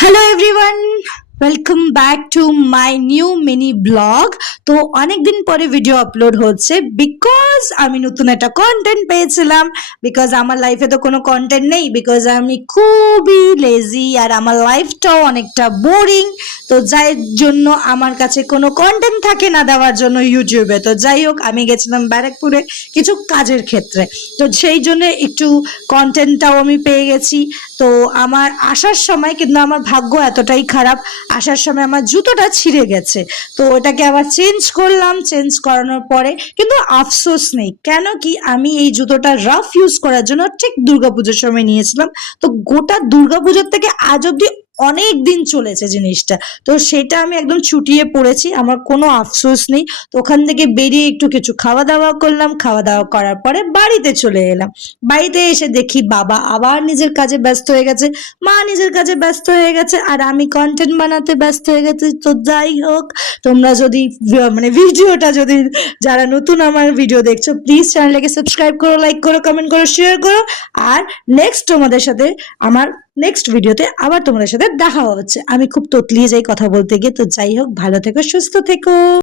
Hello everyone, welcome back to my new mini blog. তো অনেকদিন পরে ভিডিও আপলোড হচ্ছে বিকজ আমি নতুন একটা কন্টেন্ট পেয়েছিলাম। বিকজ আমার লাইফে তো কোনো কন্টেন্ট নেই, বিকজ আমি খুবই লেজি আর আমার লাইফটাও অনেকটা বোরিং। তো যাই জন্য আমার কাছে কোনো কন্টেন্ট থাকে না দেওয়ার জন্য ইউটিউবে। তো যাই হোক, আমি গেছিলাম ব্যারাকপুরে কিছু কাজের ক্ষেত্রে, তো সেই জন্য একটু কন্টেন্টটাও আমি পেয়ে গেছি। তো আমার আসার সময় কিন্তু আমার ভাগ্য এতটাই খারাপ, আসার সময় আমার জুতোটা ছিঁড়ে গেছে। তো ওটাকে আবার চেঞ্জ করলাম, চেঞ্জ করানোর পরে কিন্তু আফসোস নেই, কেন কি আমি এই জুতোটা রাফ ইউজ করার জন্য ঠিক দুর্গাপুজোর সময় নিয়েছিলাম। তো গোটা দুর্গাপুজোর থেকে আজ অব্দি অনেক দিন চলেছে জিনিসটা। তো সেটা আমি একদম চুটিয়ে পড়েছি, আমার কোনো আফসোস নেই। তো ওখান থেকে বেরিয়ে একটু কিছু খাওয়া দাওয়া করলাম, খাওয়া দাওয়া করার পরে বাড়িতে চলে এলাম। বাড়িতে এসে দেখি বাবা আবার নিজের কাজে ব্যস্ত হয়ে গেছে, মা নিজের কাজে ব্যস্ত হয়ে গেছে, আর আমি কন্টেন্ট বানাতে ব্যস্ত হয়ে গেছি। তো যাই হোক, তোমরা যদি ভিডিওটা যদি যারা নতুন আমার ভিডিও দেখছো, প্লিজ চ্যানেলটাকে সাবস্ক্রাইব করো, লাইক করো, কমেন্ট করো, শেয়ার করো। আর নেক্সট তোমাদের সাথে আমার নেক্সট ভিডিওতে আবার তোমাদের সাথে দেখা হচ্ছে। আমি খুব ততলিয়ে যাই কথা বলতে গিয়ে। তো যাই হোক, ভালো থেকো, সুস্থ থেকো।